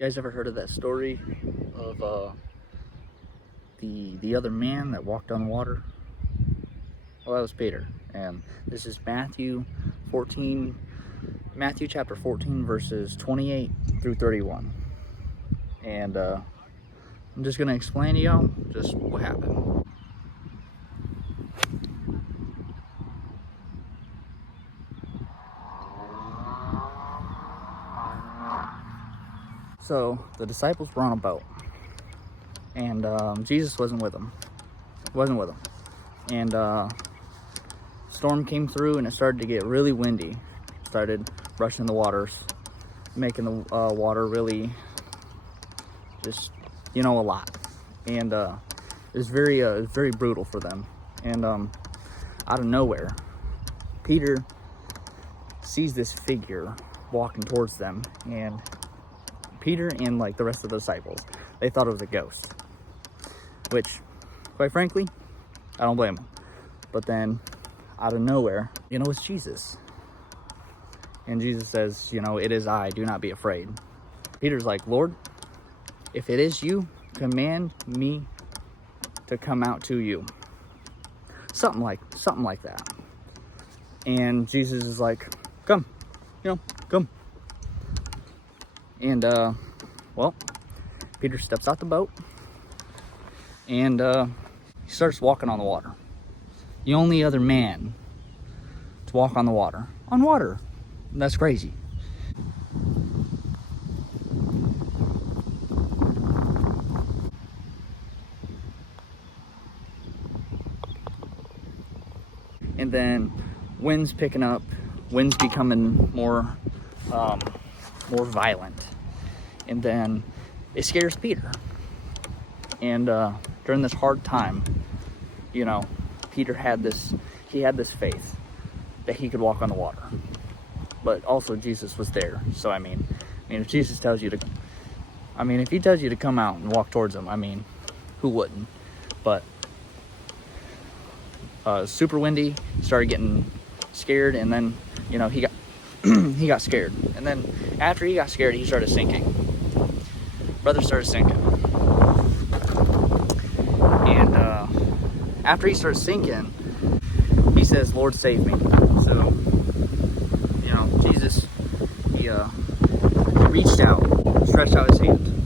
You guys ever heard of that story of the other man that walked on water? Well, that was Peter, and this is Matthew chapter 14, verses 28 through 31. And I'm just gonna explain to y'all just what happened. So the disciples were on a boat, and Jesus wasn't with them. And storm came through, and it started to get really windy. Started rushing the waters, making the water really just, a lot. And it was very brutal for them. And out of nowhere, Peter sees this figure walking towards them, and Peter and like the rest of the disciples, they thought it was a ghost, which, quite frankly, I don't blame them. But then, out of nowhere, it's Jesus. And Jesus says, "It is I, do not be afraid." Peter's like, "Lord, if it is you, command me to come out to you." Something like that. And Jesus is like, "Come, come." And, Peter steps out the boat, and he starts walking on the water. The only other man to walk on the water. On water. That's crazy. And then wind's picking up, wind's becoming more violent. And then it scares Peter. And during this hard time, Peter had this faith that he could walk on the water. But also Jesus was there. So if Jesus tells you to, if he tells you to come out and walk towards him, who wouldn't? But super windy, started getting scared, and then he got he got scared. And then after he got scared, he started sinking. Brother started sinking. And after he started sinking, he says, "Lord, save me." So, Jesus, he reached out, stretched out his hand,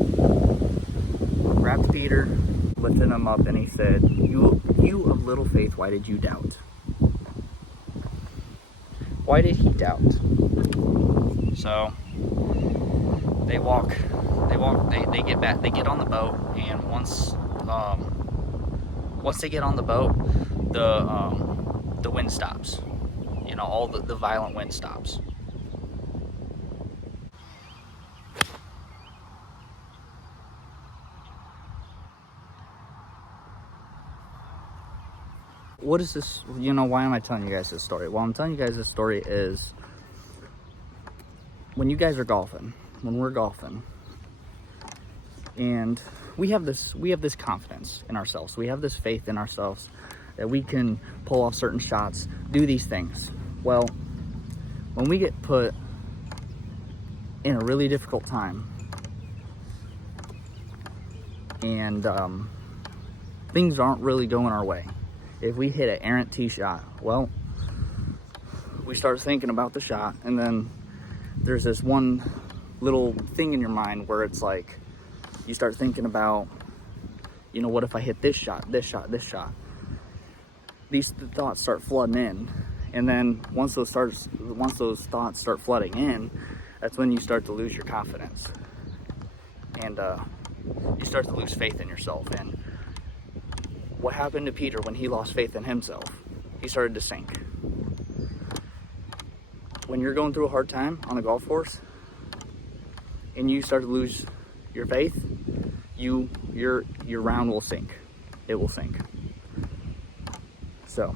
grabbed Peter, lifted him up, and he said, you of little faith, why did you doubt?" Why did he doubt? So they get on the boat, and once they get on the boat, the wind stops. All the violent wind stops. What is this? Why am I telling you guys this story? Well, I'm telling you guys this story is when you guys are golfing, when we're golfing, and we have this confidence in ourselves. We have this faith in ourselves that we can pull off certain shots, do these things. Well, when we get put in a really difficult time, and things aren't really going our way, if we hit an errant tee shot, well, we start thinking about the shot, and then there's this one little thing in your mind where it's like, you start thinking about, what if I hit this shot? These thoughts start flooding in, and then once those thoughts start flooding in, that's when you start to lose your confidence, and you start to lose faith in yourself. And what happened to Peter when he lost faith in himself? He started to sink. When you're going through a hard time on a golf course, and you start to lose your faith, your round will sink. It will sink. So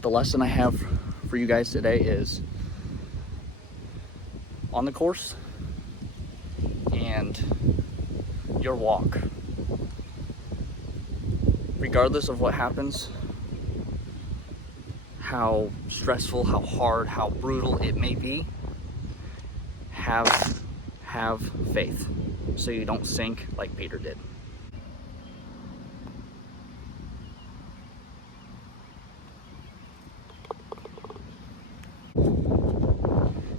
the lesson I have for you guys today is, on the course and your walk, regardless of what happens, how stressful, how hard, how brutal it may be, have faith so you don't sink like Peter did.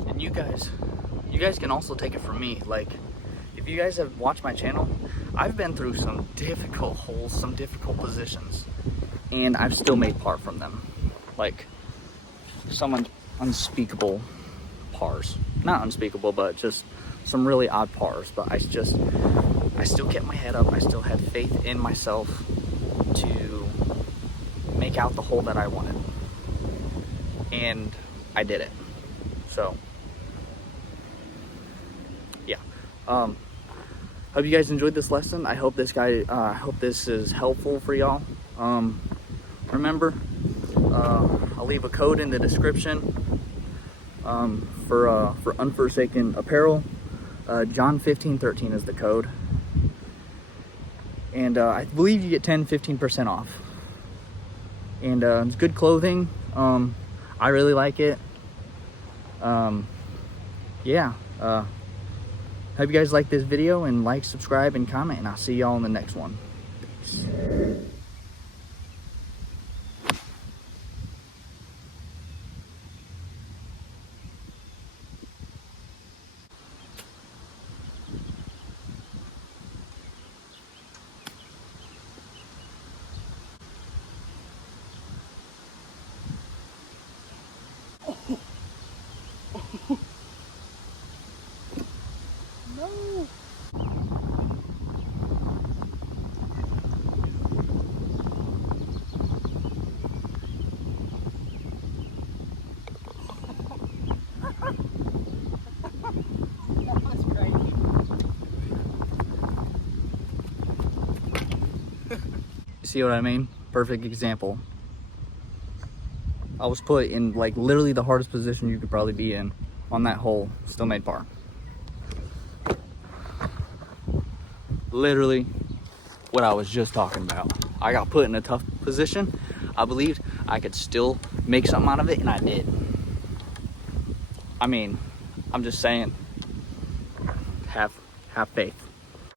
And you guys can also take it from me. Like, if you guys have watched my channel, I've been through some difficult holes, some difficult positions, and I've still made par from them. Like, some unspeakable pars. Not unspeakable, but just some really odd pars. But I still kept my head up. I still had faith in myself to make out the hole that I wanted. And I did it. So, yeah. Hope you guys enjoyed this lesson. I hope this is helpful for y'all. Remember, I'll leave a code in the description for Unforsaken Apparel. John 15:13 is the code. And I believe you get 15% off. And it's good clothing. I really like it. Yeah. Hope you guys like this video, and like, subscribe, and comment, and I'll see y'all in the next one. Peace. No. That was great. See what I mean? Perfect example. I was put in like literally the hardest position you could probably be in on that hole, still made par. Literally what I was just talking about. I got put in a tough position. I believed I could still make something out of it, and I did. I mean, I'm just saying, have faith.